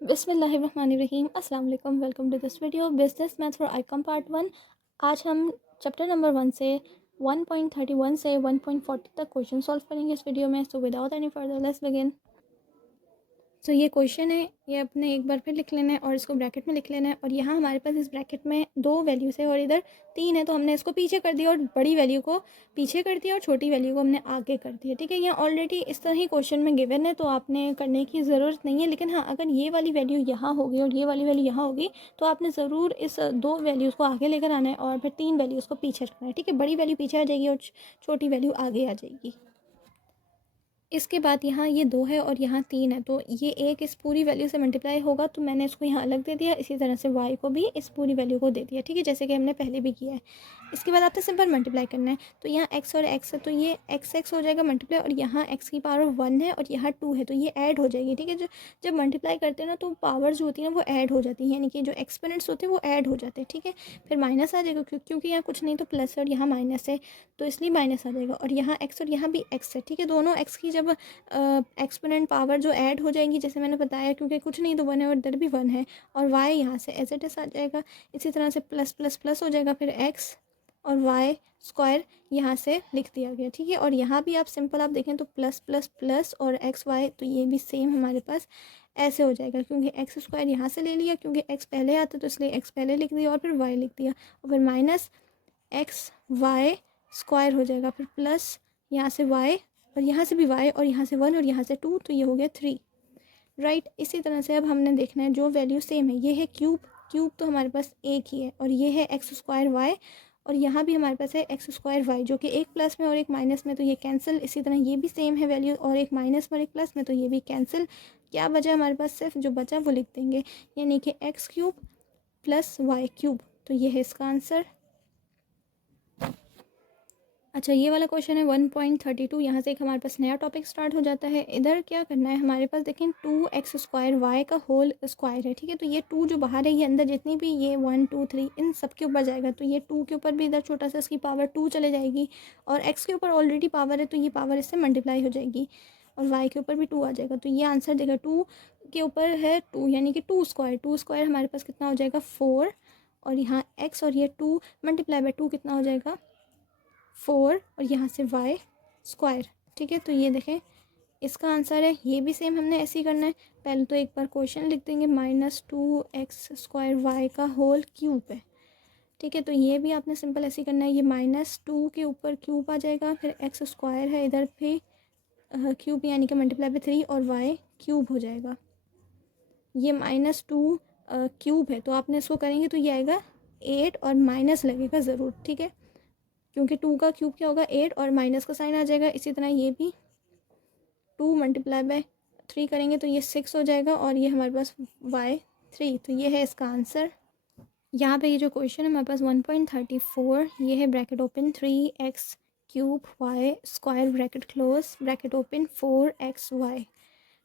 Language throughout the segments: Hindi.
बिस्मिल्लाहिर्रहमानिर्रहीम अस्सलाम वालेकुम। Welcome to this video business math for ICom part 1। आज हम चैप्टर नंबर 1 से 1.31 से 1.40 तक क्वेश्चन सॉल्व करेंगे इस वीडियो में। So without any further let's begin. तो ये क्वेश्चन है, ये अपने एक बार फिर लिख लेना है और इसको ब्रैकेट में लिख लेना है। और यहाँ हमारे पास इस ब्रैकेट में 2 वैल्यूज़ है और इधर 3 है, तो हमने इसको पीछे कर दिया और बड़ी वैल्यू को पीछे कर दिया और छोटी वैल्यू को हमने आगे कर दिया। ठीक है, यहाँ ऑलरेडी इस तरह ही क्वेश्चन में गिवन है तो आपने करने की ज़रूरत नहीं है। लेकिन हाँ, अगर ये वाली वैल्यू यहाँ होगी और ये वाली वैल्यू यहाँ होगी तो आपने ज़रूर इस 2 वैल्यूज़ को आगे लेकर आना है और फिर 3 वैल्यूज़ को पीछे रखना है। ठीक है, बड़ी वैल्यू पीछे आ जाएगी और छोटी वैल्यू आगे आ जाएगी। इसके बाद यहाँ ये 2 है और यहाँ 3 है, तो ये एक इस पूरी वैल्यू से मल्टीप्लाई होगा तो मैंने इसको यहाँ अलग दे दिया। इसी तरह से y को भी इस पूरी वैल्यू को दे दिया। ठीक है, जैसे कि हमने पहले भी किया है। इसके बाद आपने सिंपल मल्टीप्लाई करना है, तो यहाँ x और x है तो ये x हो जाएगा मल्टीप्लाई, और यहाँ x की पावर 1 है और यहाँ 2 है तो ये ऐड हो जाएगी। ठीक है, जब मल्टीप्लाई करते हैं ना तो पावर जो होती है ना वो ऐड हो जाती है, यानी कि जो एक्सपोनेंट्स होते हैं वो ऐड हो जाते हैं। ठीक है, फिर माइनस आ जाएगा क्योंकि यहाँ कुछ नहीं तो प्लस है और यहाँ माइनस है तो इसलिए माइनस आ जाएगा। और यहाँ x और यहाँ भी x है। ठीक है, दोनों x की जब एक्सपोनेंट पावर जो ऐड हो जाएंगी, जैसे मैंने बताया, क्योंकि कुछ नहीं तो 1 है और इधर भी 1 है, और y यहाँ से एज इट इज़ आ जाएगा। इसी तरह से प्लस प्लस प्लस हो जाएगा, फिर x और y स्क्वायर यहाँ से लिख दिया गया। ठीक है, और यहाँ भी आप सिंपल आप देखें तो प्लस प्लस प्लस और एक्स वाई, तो ये भी सेम हमारे पास ऐसे हो जाएगा, क्योंकि एक्स स्क्वायर यहाँ से ले लिया, क्योंकि x पहले आता तो इसलिए x पहले लिख दिया और फिर y लिख दिया, और फिर माइनस एक्स वाई स्क्वायर हो जाएगा, फिर प्लस यहाँ से y और यहाँ से भी y और यहाँ से 1 और यहाँ से 2, तो ये हो गया 3। राइट, इसी तरह से अब हमने देखना है जो वैल्यू सेम है, ये है क्यूब तो हमारे पास एक ही है, और ये है एक्स स्क्वायर वाई, और यहाँ भी हमारे पास है एक्स स्क्वायर वाई, जो कि एक प्लस में और एक माइनस में, तो ये कैंसिल। इसी तरह ये भी सेम है वैल्यू, और एक माइनस में और एक प्लस में, तो ये भी कैंसिल। क्या बचा हमारे पास, सिर्फ जो बचा वो लिख देंगे, यानी कि X cube plus Y cube, तो ये है इसका आंसर। अच्छा, ये वाला क्वेश्चन है 1.32। यहाँ से एक हमारे पास नया टॉपिक स्टार्ट हो जाता है। इधर क्या करना है हमारे पास, देखें 2x स्क्वायर वाई का होल स्क्वायर है। ठीक है, तो ये 2 जो बाहर है, ये अंदर जितनी भी ये 1 2 3 इन सब के ऊपर जाएगा, तो ये 2 के ऊपर भी इधर छोटा सा इसकी पावर 2 चले जाएगी, और x के ऊपर ऑलरेडी पावर है तो ये पावर इससे मल्टीप्लाई हो जाएगी, और y के ऊपर भी 2 आ जाएगा। तो ये आंसर देगा 2 के ऊपर है 2, यानी कि 2 स्क्वायर हमारे पास कितना हो जाएगा 4, और यहाँ x और ये 2 मल्टीप्लाई बाय 2 कितना हो जाएगा 4, और यहाँ से y स्क्वायर। ठीक है, तो ये देखें इसका आंसर है। ये भी सेम हमने ऐसे ही करना है। पहले तो एक बार क्वेश्चन लिख देंगे, -2x स्क्वायर वाई का होल क्यूब है। ठीक है, तो ये भी आपने सिंपल ऐसे ही करना है। ये -2 के ऊपर क्यूब आ जाएगा, फिर x स्क्वायर है इधर भी क्यूब, यानी कि मल्टीप्लाई बाय 3 और y क्यूब हो जाएगा। ये -2 क्यूब है तो आपने इसको करेंगे तो ये आएगा 8 और माइनस लगेगा ज़रूर। ठीक है, क्योंकि 2 का क्यूब क्या होगा 8 और माइनस का साइन आ जाएगा। इसी तरह ये भी 2 मल्टीप्लाई बाय 3 करेंगे तो ये 6 हो जाएगा, और ये हमारे पास y 3, तो ये है इसका आंसर। यहाँ पे ये जो क्वेश्चन है हमारे पास 1.34, ये है bracket open 3x cube y square bracket close bracket open 4xy।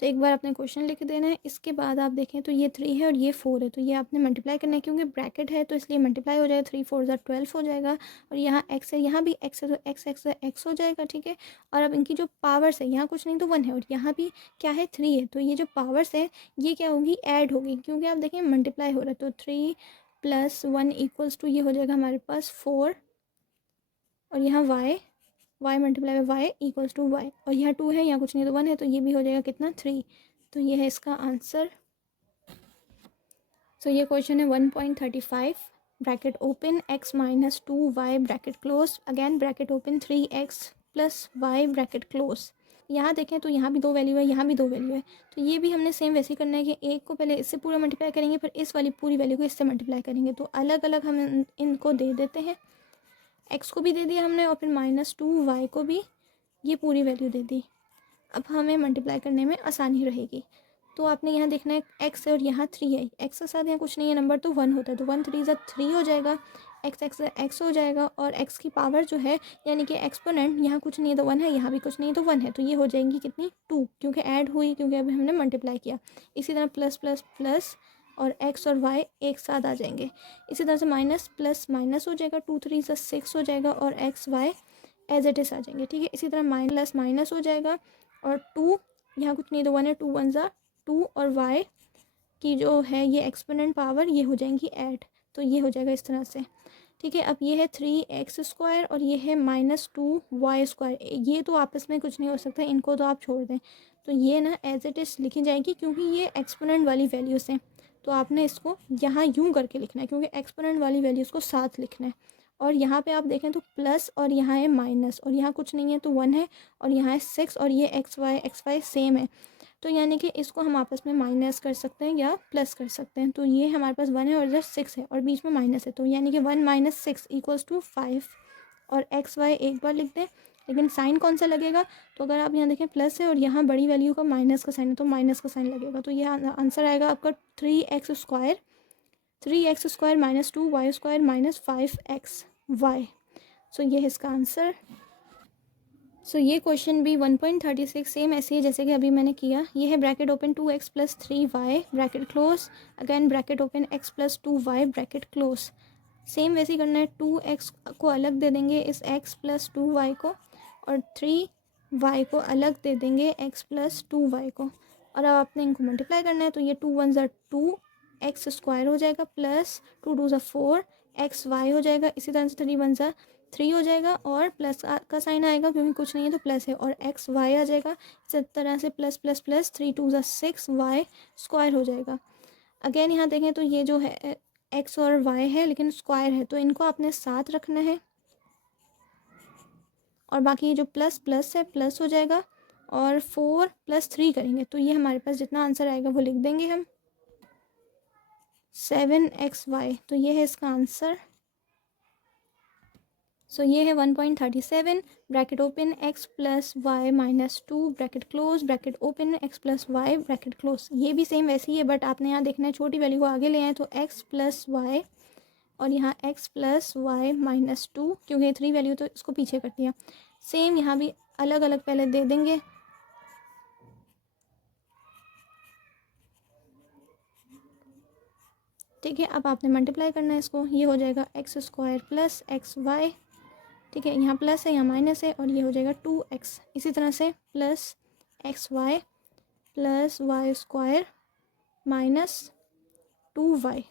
तो एक बार आपने क्वेश्चन लिख देना है। इसके बाद आप देखें तो ये 3 है और ये 4 है, तो ये आपने मल्टीप्लाई करना है, क्योंकि ब्रैकेट है तो इसलिए मल्टीप्लाई हो जाएगा। 3 4 12 हो जाएगा, और यहाँ x है, यहाँ भी x है तो x हो जाएगा। ठीक है, और अब इनकी जो पावर्स है, यहाँ कुछ नहीं तो 1 है, और यहाँ भी क्या है 3 है, तो ये जो पावर्स है ये क्या होगी ऐड होगी, क्योंकि आप देखें मल्टीप्लाई हो रहा है। तो 3 + 1 = ये हो जाएगा हमारे पास 4, और यहाँ y multiply by y = y, और यहाँ 2 है, यहाँ कुछ नहीं तो 1 है, तो ये भी हो जाएगा कितना 3, तो ये है इसका आंसर। सो ये क्वेश्चन है 1.35, bracket open x - 2y bracket close, again bracket open 3x + y bracket close. यहाँ देखें तो यहाँ भी 2 वैल्यू है, यहाँ भी 2 वैल्यू है, तो ये भी हमने सेम वैसे ही करना है कि एक को पहले इससे पूरा मल्टीप्लाई करेंगे, फिर इस वाली पूरी वैल्यू को इससे मल्टीप्लाई करेंगे। तो अलग अलग हम इनको दे देते हैं, x को भी दे दिया हमने, और फिर -2y को भी ये पूरी वैल्यू दे दी। अब हमें मल्टीप्लाई करने में आसानी रहेगी। तो आपने यहाँ देखना है x है और यहाँ 3 है, x के साथ यहाँ कुछ नहीं है, नंबर तो 1 होता है, तो 1 3 = 3 हो जाएगा, x हो जाएगा, और x की पावर जो है यानी कि एक्सपोनेंट, यहाँ कुछ नहीं है तो 1 है, यहाँ भी कुछ नहीं है तो 1 है, तो ये हो जाएंगी कितनी 2, क्योंकि ऐड हुई, क्योंकि अभी हमने मल्टीप्लाई किया। इसी तरह प्लस प्लस प्लस और x और y एक साथ आ जाएंगे। इसी तरह से माइनस प्लस माइनस हो जाएगा, 2 3 = 6 हो जाएगा, और x y as it is आ जाएंगे। ठीक है, इसी तरह माइनस माइनस हो जाएगा, और 2 यहाँ कुछ नहीं तो 1 है, 2 1 = 2, और y की जो है ये एक्सपोनेंट पावर ये हो जाएंगी ऐड, तो ये हो जाएगा इस तरह से। ठीक है, अब ये है 3x² और ये है -2y²। ये तो आपस में कुछ नहीं हो सकता, इनको तो आप छोड़ दें। तो ये ना एज इट इज़ लिखी जाएगी क्योंकि ये एक्सपोनेंट वाली वैल्यूज़ हैं, तो आपने इसको यहाँ यूँ करके लिखना है क्योंकि एक्सपोनेंट वाली वैल्यूज़ को साथ लिखना है। और यहाँ पे आप देखें तो प्लस और यहाँ है माइनस और यहाँ कुछ नहीं है तो 1 है और यहाँ है 6 और ये x y सेम है, तो यानी कि इसको हम आपस में माइनस कर सकते हैं या प्लस कर सकते हैं। तो ये हमारे पास 1 है और इधर 6 है और बीच में माइनस है, तो यानी कि 1 - 6 = 5। और x y एक बार लिख दें, लेकिन साइन कौन सा लगेगा, तो अगर आप यहाँ देखें प्लस है और यहाँ बड़ी वैल्यू का माइनस का साइन है तो माइनस का साइन लगेगा। तो यह आंसर आएगा आपका 3x² -2y² -5xy। सो ये है इसका आंसर। सो ये क्वेश्चन भी 1.36 सेम ऐसे ही जैसे कि अभी मैंने किया। ये है bracket open 2x + 3y bracket close, again bracket open x + 2y bracket close. Same वैसे ही करना है, 2x को अलग दे देंगे इस x + 2y को और 3y को अलग दे देंगे x + 2y को। और अब आपने इनको मल्टीप्लाई करना है, तो ये 2 × 1 = 2x² हो जाएगा प्लस 2 × 2 = 4xy हो जाएगा। इसी तरह से 3 × 1 = 3 हो जाएगा और प्लस का साइन आएगा क्योंकि कुछ नहीं है तो प्लस है और एक्स वाई आ जाएगा। इस तरह से प्लस प्लस प्लस 3 × 2 = 6y² हो जाएगा। अगेन यहाँ देखें तो ये जो है एक्स और वाई है लेकिन स्क्वायर है, तो इनको आपने साथ रखना है और बाकी ये जो प्लस प्लस है प्लस हो जाएगा और 4 + 3 करेंगे तो ये हमारे पास जितना आंसर आएगा वो लिख देंगे हम 7xy। तो ये है इसका आंसर। सो ये है 1.37 bracket open x + y - 2 bracket close bracket open x + y bracket close. ये भी सेम वैसे ही है बट आपने यहाँ देखना है छोटी वैल्यू को आगे ले आए तो x + y और यहाँ x + y - 2 क्योंकि 3 वैल्यू तो इसको पीछे कर दिया। सेम यहाँ भी अलग अलग पहले दे देंगे। ठीक है, अब आपने मल्टीप्लाई करना है इसको, ये हो जाएगा x² + xy। ठीक है, यहाँ प्लस है यहाँ माइनस है और ये हो जाएगा 2x। इसी तरह से प्लस xy + y² - 2y।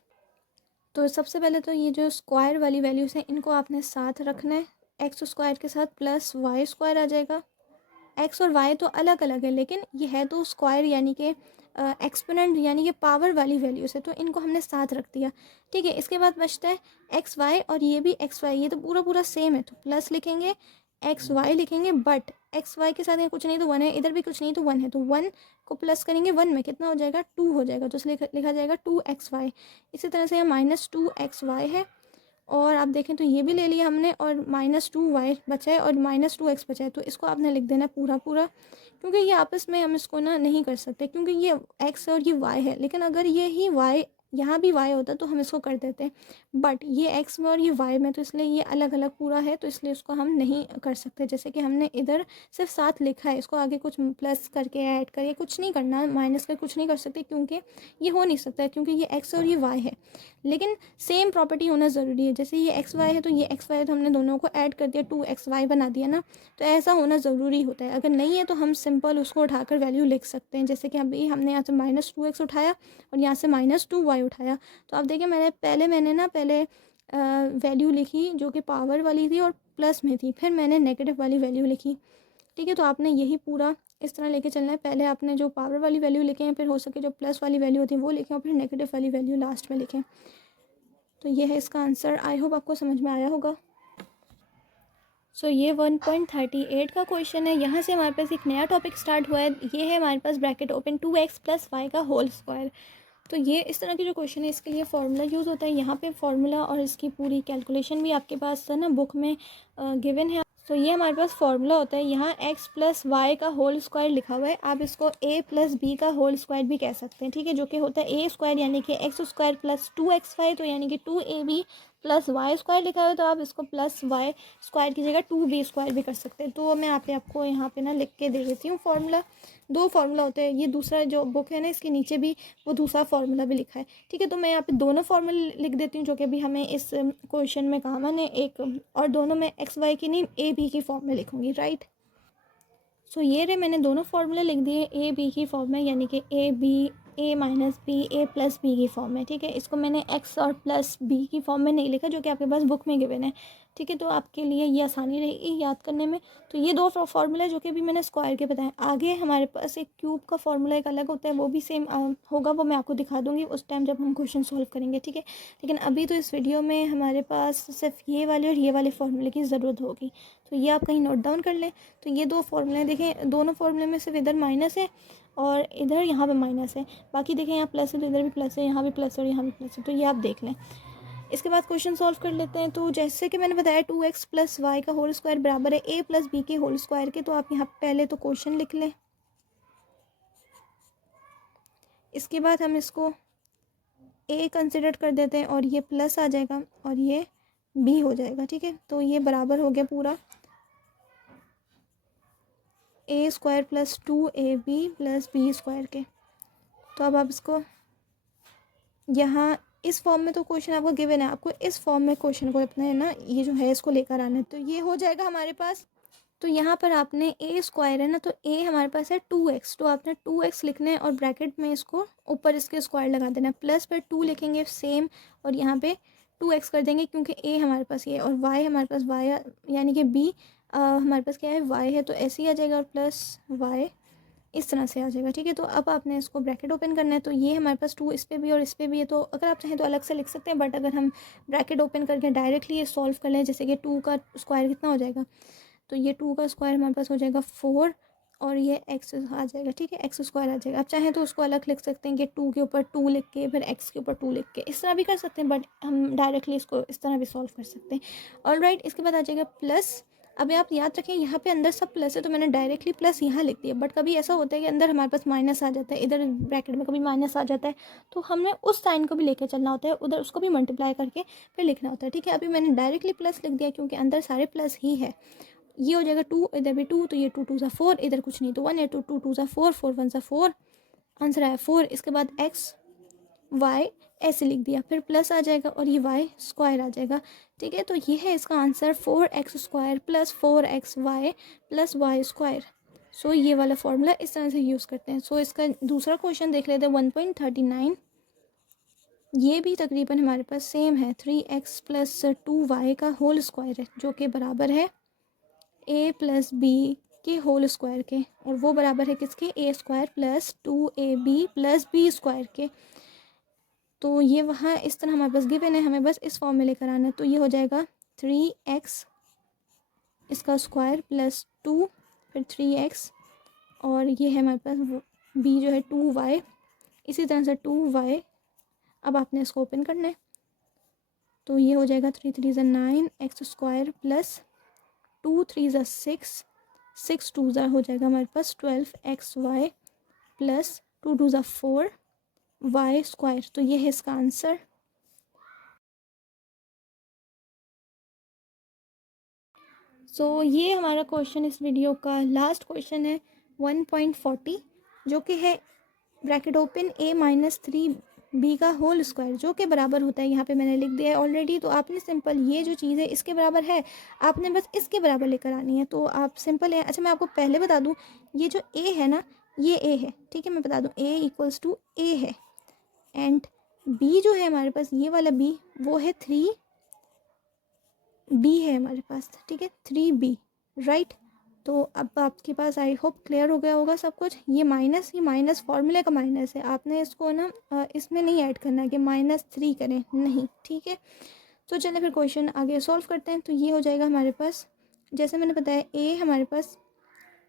तो सबसे पहले तो ये जो स्क्वायर वाली वैल्यूज़ हैं इनको आपने साथ रखना है, x² के साथ प्लस y² आ जाएगा। एक्स और वाई तो अलग अलग है लेकिन ये है तो स्क्वायर यानी कि एक्सपोनेंट यानी कि पावर वाली वैल्यूज़ है, तो इनको हमने साथ रख दिया। ठीक है, इसके बाद बचता है एक्स वाई और ये भी एक्स वाई, ये तो पूरा पूरा सेम है तो प्लस लिखेंगे, एक्स वाई लिखेंगे, बट एक्स वाई के साथ यहाँ कुछ नहीं तो 1 है, इधर भी कुछ नहीं तो 1 है, तो 1 को प्लस करेंगे 1 में कितना हो जाएगा 2 हो जाएगा, तो इसलिए लिखा जाएगा 2xy। इसी तरह से यहाँ -2xy है और आप देखें तो ये भी ले लिया हमने और -2y बचा है और -2x बचा है, तो इसको आपने लिख देना पूरा पूरा क्योंकि ये आपस में हम इसको ना नहीं कर सकते क्योंकि ये x और ये y है, लेकिन अगर ये ही y यहाँ भी y होता तो हम इसको कर देते, बट ये x में और ये y में तो इसलिए ये अलग अलग पूरा है तो इसलिए इसको हम नहीं कर सकते। जैसे कि हमने इधर सिर्फ साथ लिखा है, इसको आगे कुछ प्लस करके ऐड करके कुछ नहीं करना, माइनस कर कुछ नहीं कर सकते क्योंकि ये हो नहीं सकता क्योंकि ये x और ये y है, लेकिन सेम प्रॉपर्टी होना ज़रूरी है। जैसे ये एक्स वाई है तो ये एक्स वाई है तो हमने दोनों को ऐड कर दिया 2xy बना दिया ना, तो ऐसा होना ज़रूरी होता है। अगर नहीं है तो हम सिंपल उसको उठाकर वैल्यू लिख सकते हैं, जैसे कि अभी हमने यहाँ से -2x उठाया और यहाँ से -2y उठाया। तो आप देखिए मैंने ना वैल्यू लिखी जो कि पावर वाली थी और प्लस में थी, फिर मैंने नेगेटिव वाली वैल्यू लिखी। ठीक है, तो आपने यही पूरा इस तरह लेके चलना है, पहले आपने जो पावर वाली वैल्यू लिखे हैं फिर हो सके जो प्लस वाली वैल्यू होती है वो लिखें और फिर नेगेटिव वाली वैल्यू लास्ट में लिखें। तो ये है इसका आंसर। आई होप आपको समझ में आया होगा। सो ये 1.38 का क्वेश्चन है। यहाँ से हमारे पास एक नया टॉपिक स्टार्ट हुआ है, ये है हमारे पास ब्रैकेट ओपन 2x + y का होल स्क्वायर। तो ये इस तरह की जो क्वेश्चन है इसके लिए फार्मूला यूज़ होता है। यहाँ पे फार्मूला और इसकी पूरी कैलकुलेशन भी आपके पास है ना बुक में गिवन है। तो ये हमारे पास फार्मूला होता है, यहाँ x + y का होल स्क्वायर लिखा हुआ है, आप इसको a + b का होल स्क्वायर भी कह सकते हैं। ठीक है, जो कि होता है a² यानी कि x² + 2xy, तो यानी कि 2ab + y² लिखा हुआ है, तो आप इसको +y² की जगह 2b² भी कर सकते हैं। तो मैं आपको यहाँ पे ना लिख के दे देती हूँ फार्मूला। 2 फार्मूला होते हैं, ये दूसरा जो बुक है ना इसके नीचे भी वो दूसरा फार्मूला भी लिखा है। ठीक है, तो मैं यहाँ पे दोनों फार्मूले लिख देती हूँ जो कि अभी हमें इस क्वेश्चन में काम है, एक और दोनों में एक्स वाई की नहीं ए बी की फॉर्म में लिखूँगी, राइट। सो ये रहे मैंने दोनों फार्मूले लिख दिए ए बी की फॉर्म में, यानी कि A B A minus B A plus B की फॉर्म में, ठीक है। इसको मैंने एक्स और प्लस बी की फॉर्म में नहीं लिखा जो कि आपके पास बुक में गिवन है, ठीक है। तो आपके लिए ये आसानी रहेगी याद करने में। तो ये दो फार्मूला जो कि भी मैंने स्क्वायर के बताए। आगे हमारे पास एक क्यूब का फार्मूला एक अलग होता है, वो भी सेम होगा, वो मैं आपको दिखा दूँगी उस टाइम जब हम क्वेश्चन सॉल्व करेंगे, ठीक है। लेकिन अभी तो इस वीडियो में हमारे पास सिर्फ ये वाले और ये वाले फार्मूले की ज़रूरत होगी। तो ये आप कहीं नोट डाउन कर लें। तो ये दो फार्मूले देखें, दोनों फार्मूले में सिर्फ इधर माइनस है और इधर यहाँ पे माइनस है, बाकी देखें यहाँ प्लस है तो इधर भी प्लस है, यहाँ भी प्लस है और यहाँ भी प्लस है। तो ये आप देख लें। इसके बाद क्वेश्चन सॉल्व कर लेते हैं। तो जैसे कि मैंने बताया 2x प्लस वाई का होल स्क्वायर बराबर है a प्लस बी के होल स्क्वायर के। तो आप यहाँ पहले तो क्वेश्चन लिख लें, इसके बाद हम इसको a कंसिडर कर देते हैं और ये प्लस आ जाएगा और ये b हो जाएगा, ठीक है। तो ये बराबर हो गया पूरा a square plus 2ab plus b square के। तो अब आप इसको यहाँ इस फॉर्म में, तो क्वेश्चन आपको गिवन है, आपको इस फॉर्म में क्वेश्चन को अपना है ना ये जो है इसको लेकर आना है। तो ये हो जाएगा हमारे पास। तो यहाँ पर आपने ए स्क्वायर है ना, तो ए हमारे पास है 2x, तो आपने 2x लिखना है और ब्रैकेट में इसको ऊपर इसके स्क्वायर लगा देना है, प्लस पर 2 लिखेंगे सेम और यहाँ पे 2x कर देंगे क्योंकि ए हमारे पास ये है और y हमारे पास y यानी कि b हमारे पास क्या है y है, तो ऐसे ही आ जाएगा और प्लस y इस तरह से आ जाएगा, ठीक है। तो अब आपने इसको ब्रैकेट ओपन करना है। तो ये हमारे पास 2 इस पे भी और इस पे भी है, तो अगर आप चाहें तो अलग से लिख सकते हैं, बट अगर हम ब्रैकेट ओपन करके डायरेक्टली ये सॉल्व कर लें, जैसे कि 2 का स्क्वायर कितना हो जाएगा, तो ये 2 का स्क्वायर हमारे पास हो जाएगा 4 और ये x आ जाएगा, ठीक है, x स्क्वायर आ जाएगा। आप चाहें तो उसको अलग लिख सकते हैं कि 2 के ऊपर 2 लिख के फिर x के ऊपर 2 लिख के, इस तरह भी कर सकते हैं, बट हम डायरेक्टली इसको इस तरह भी सॉल्व कर सकते हैं। ऑलराइट, इसके बाद आ जाएगा प्लस। अब आप याद रखें यहाँ पे अंदर सब प्लस है, तो मैंने डायरेक्टली प्लस यहाँ लिख दिया, बट कभी ऐसा होता है कि अंदर हमारे पास माइनस आ जाता है, इधर ब्रैकेट में कभी माइनस आ जाता है, तो हमने उस साइन को भी लेकर चलना होता है, उधर उसको भी मल्टीप्लाई करके फिर लिखना होता है, ठीक है। अभी मैंने डायरेक्टली प्लस लिख दिया क्योंकि अंदर सारे प्लस ही है। ये हो जाएगा 2, इधर भी 2, तो ये 2 2 सा 4, इधर कुछ नहीं तो 1 है, 2 2 2 सा 4, 4 1 सा 4, आंसर आया 4। इसके बाद x y ऐसे लिख दिया, फिर प्लस आ जाएगा और ये y स्क्वायर आ जाएगा, ठीक है। तो ये है इसका answer 4x square plus 4xy plus y square. So ये वाला फॉर्मूला इस तरह से यूज़ करते हैं। सो इसका दूसरा क्वेश्चन देख लेते हैं 1.39। ये भी तकरीबन हमारे पास सेम है, 3x प्लस 2y का होल स्क्वायर है जो कि बराबर है a प्लस बी के होल स्क्वायर के, और वो बराबर है किसके, a square plus 2ab plus b square के। तो ये वहाँ इस तरह हमारे पास गिवन है, हमें बस इस फॉर्म में लेकर आना है। तो ये हो जाएगा 3x इसका स्क्वायर प्लस 2 फिर 3x और ये है हमारे पास b जो है 2y, इसी तरह से 2y। अब आपने इसको ओपन करना है, तो ये हो जाएगा 3 3 ज़ा 9 x स्क्वायर प्लस 2 3 ज़ा 6 6 2 ज़ा हो जाएगा हमारे पास 12xy प्लस 2 2 ज़ा 4 y स्क्वायर। तो ये है इसका आंसर। सो ये हमारा क्वेश्चन इस वीडियो का लास्ट क्वेश्चन है 1.40, जो कि है bracket open a minus 3b का होल स्क्वायर जो कि बराबर होता है, यहाँ पे मैंने लिख दिया है ऑलरेडी। तो आपने सिंपल ये जो चीज़ है इसके बराबर है, आपने बस इसके बराबर लेकर आनी है। तो आप सिंपल है। अच्छा, मैं आपको पहले बता दूँ, ये जो a है ना, ये a है, ठीक है, मैं बता दूँ a इक्वल्स टू a है, एंड b जो है हमारे पास ये वाला b वो है 3b है हमारे पास, ठीक है, 3b, राइट। तो अब आपके पास आई होप क्लियर हो गया होगा सब कुछ। ये माइनस फॉर्मूले का माइनस है, आपने इसको ना इसमें नहीं ऐड करना है कि -3 करें, नहीं, ठीक है। तो चलिए फिर क्वेश्चन आगे सॉल्व करते हैं। तो ये हो जाएगा हमारे पास, जैसे मैंने बताया a हमारे पास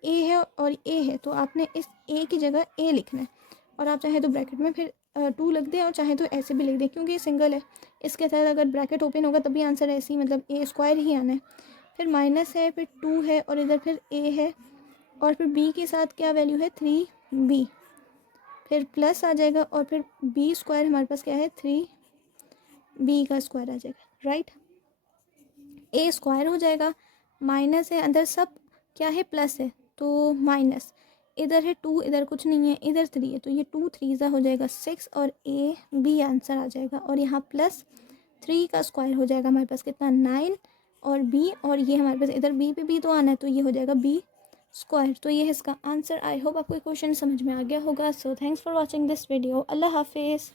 a है और a है, तो आपने इस a की जगह a लिखना है, और आप चाहे तो ब्रैकेट में फिर 2 लिख दें और चाहे तो ऐसे भी लिख दें क्योंकि ये सिंगल है। इसके तहत अगर ब्रैकेट ओपन होगा तभी आंसर ऐसे ही, मतलब a स्क्वायर ही आना है। फिर माइनस है, फिर 2 है और इधर फिर a है, और फिर b के साथ क्या वैल्यू है 3b, फिर प्लस आ जाएगा और फिर b स्क्वायर हमारे पास क्या है 3b का स्क्वायर आ जाएगा, राइट। a स्क्वायर हो जाएगा, माइनस है, अंदर सब क्या है प्लस है, तो माइनस, इधर है 2, इधर कुछ नहीं है, इधर 3 है, तो ये 2 3 ज़ा हो जाएगा 6 और a b आंसर आ जाएगा। और यहाँ प्लस 3 का स्क्वायर हो जाएगा हमारे पास कितना 9 और b, और ये हमारे पास इधर b पे भी तो आना है, तो ये हो जाएगा b स्क्वायर। तो ये है इसका आंसर। आई होप आपको क्वेश्चन समझ में आ गया होगा। So thanks for watching this video. अल्लाह हाफिज़।